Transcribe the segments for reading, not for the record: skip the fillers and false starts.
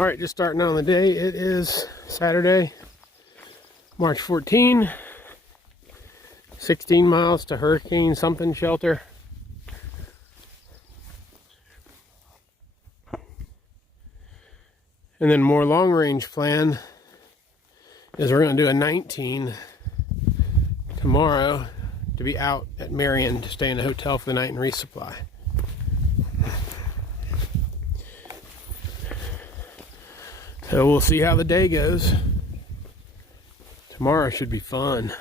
All right, just starting on the day. It is Saturday, March 14. 16 miles to hurricane something shelter. And then more long range plan is we're going to do a 19 tomorrow to be out at Marion to stay in a hotel for the night and resupply. So we'll see how the day goes. Tomorrow should be fun.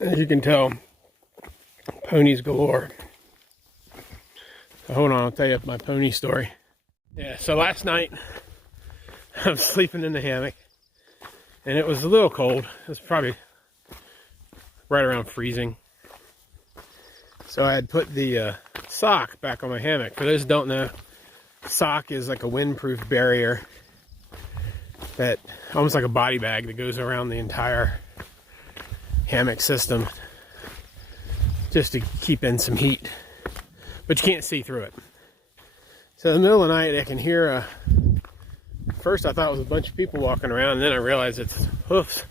As you can tell, ponies galore. So hold on, I'll tell you my pony story. Yeah, so last night I was sleeping in the hammock and it was a little cold. It was probably right around freezing. So I had put the sock back on my hammock. For those who don't know, sock is like a windproof barrier that almost like a body bag that goes around the entire hammock system just to keep in some heat, but you can't see through it. So in the middle of the night I can hear first I thought it was a bunch of people walking around, and then I realized it's hoofs.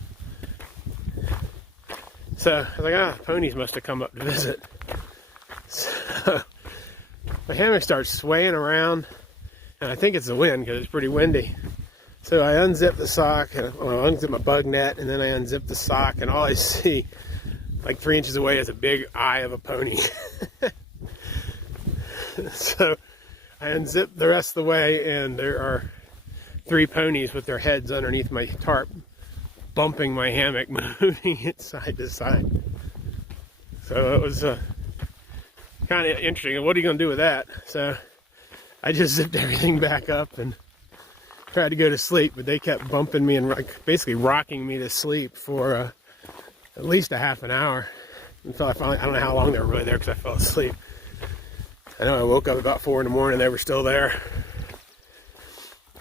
So I was like, ponies must have come up to visit. So my hammock starts swaying around, and I think it's the wind because it's pretty windy. So I unzip the sock, and I unzip my bug net, and then I unzip the sock, and all I see, like 3 inches away, is a big eye of a pony. So I unzip the rest of the way, and there are 3 ponies with their heads underneath my tarp, bumping my hammock, moving it side to side. So it was kind of interesting. What are you going to do with that? So I just zipped everything back up and tried to go to sleep, but they kept bumping me and basically rocking me to sleep for at least a half an hour until I finally, I don't know how long they were really there because I fell asleep. I know I woke up about 4 in the morning, they were still there.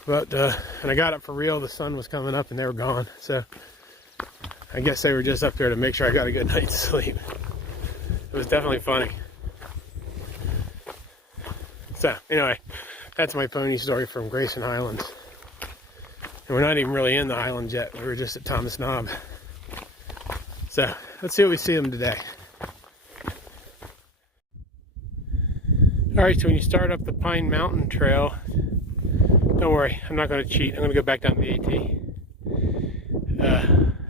But and I got up for real, the sun was coming up and they were gone. So I guess they were just up there to make sure I got a good night's sleep. It was definitely funny. So anyway, that's my pony story from Grayson Highlands. And we're not even really in the Highlands yet. We were just at Thomas Knob. So let's see what we see them today. All right, so when you start up the Pine Mountain Trail, don't worry, I'm not going to cheat. I'm going to go back down to the AT.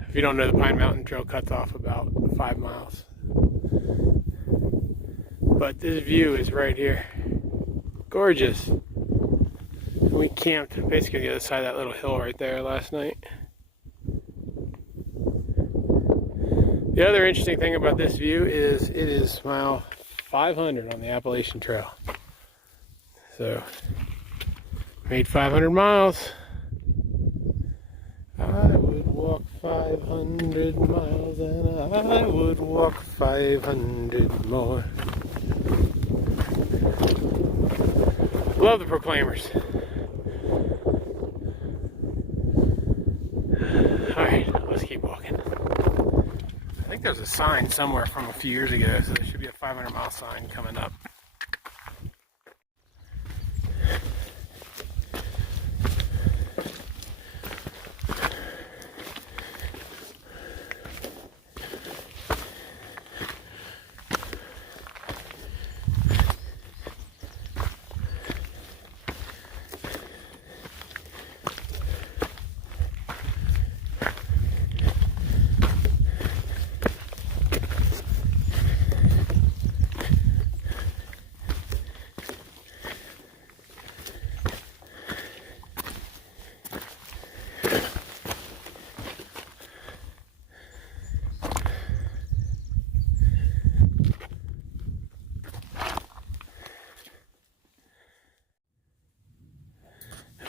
If you don't know, the Pine Mountain Trail cuts off about 5 miles. But this view is right here. Gorgeous. We camped basically on the other side of that little hill right there last night. The other interesting thing about this view is it is mile 500 on the Appalachian Trail. So, made 500 miles. I would walk 500 miles and I would walk 500 more. Love the Proclaimers. Alright, let's keep walking. I think there's a sign somewhere from a few years ago, so there should be a 500-mile sign coming up.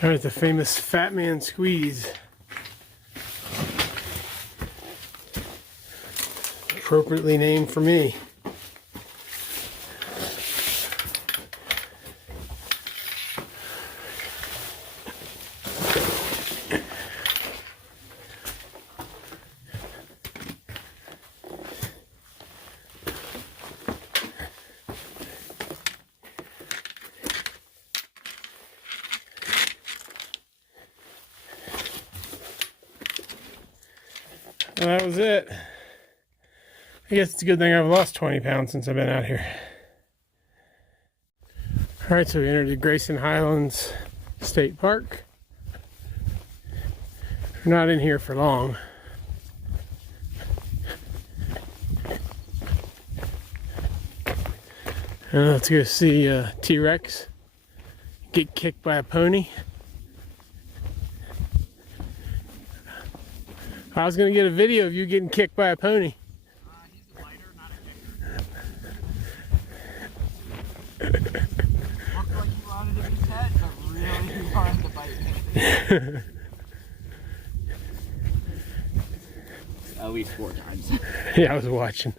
All right, the famous Fat Man Squeeze. Appropriately named for me. So that was it. I guess it's a good thing I've lost 20 pounds since I've been out here. Alright, so we entered the Grayson Highlands State Park. We're not in here for long. Let's go see T-Rex get kicked by a pony. I was going to get a video of you getting kicked by a pony. He's a biter, not a kicker. Looked like he wanted to be pet, but really wanted to bite me. At least 4 times. Yeah, I was watching.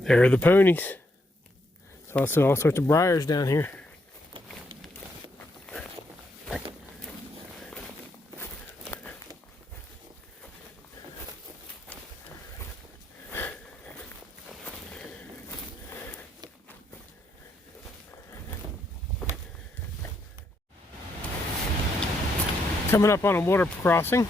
There are the ponies. There's also all sorts of briars down here. Coming up on a water crossing.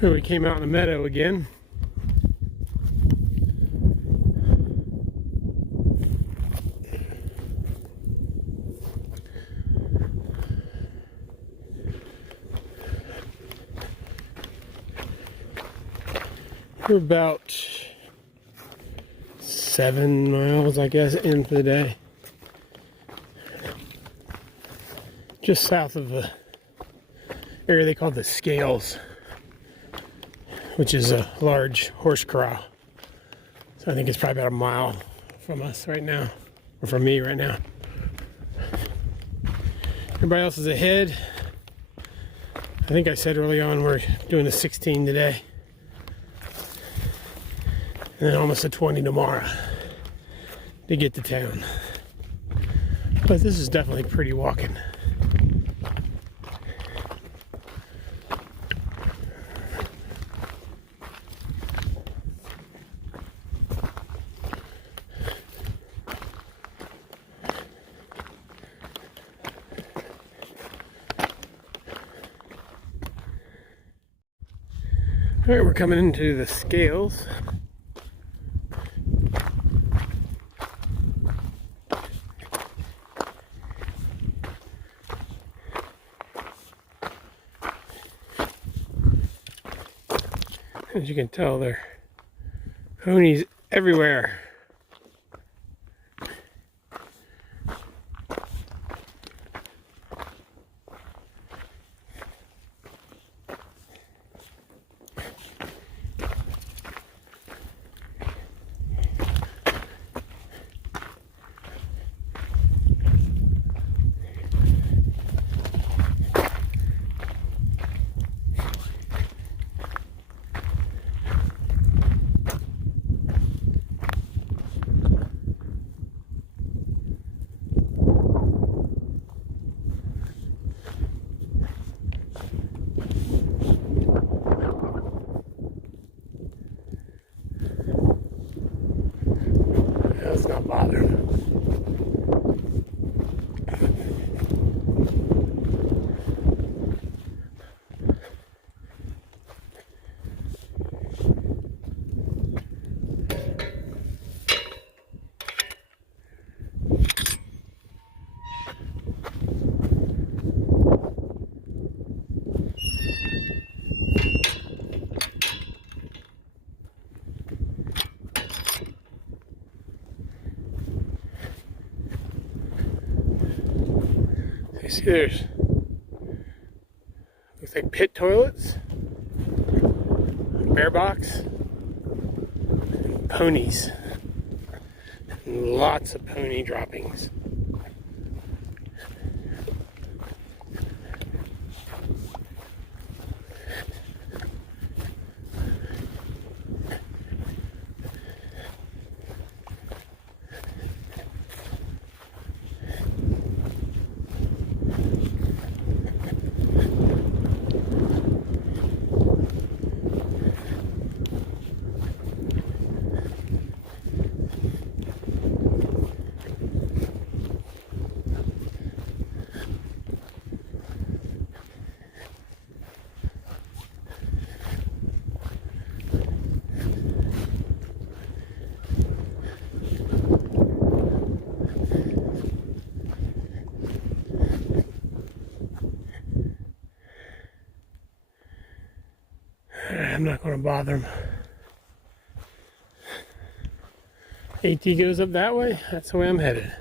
Here we came out in the meadow again. We're about 7 miles, I guess, in for the day. Just south of the area they call the Scales, which is a large horse corral. So I think it's probably about a mile from us right now, or from me right now. Everybody else is ahead. I think I said early on we're doing a 16 today. And then almost a 20 tomorrow to get to town. But this is definitely pretty walking. All right, we're coming into the Scales. As you can tell, there are ponies everywhere. See, there's looks like pit toilets, bear box, ponies, and lots of pony droppings. I'm not going to bother him. AT goes up that way. That's the way I'm headed.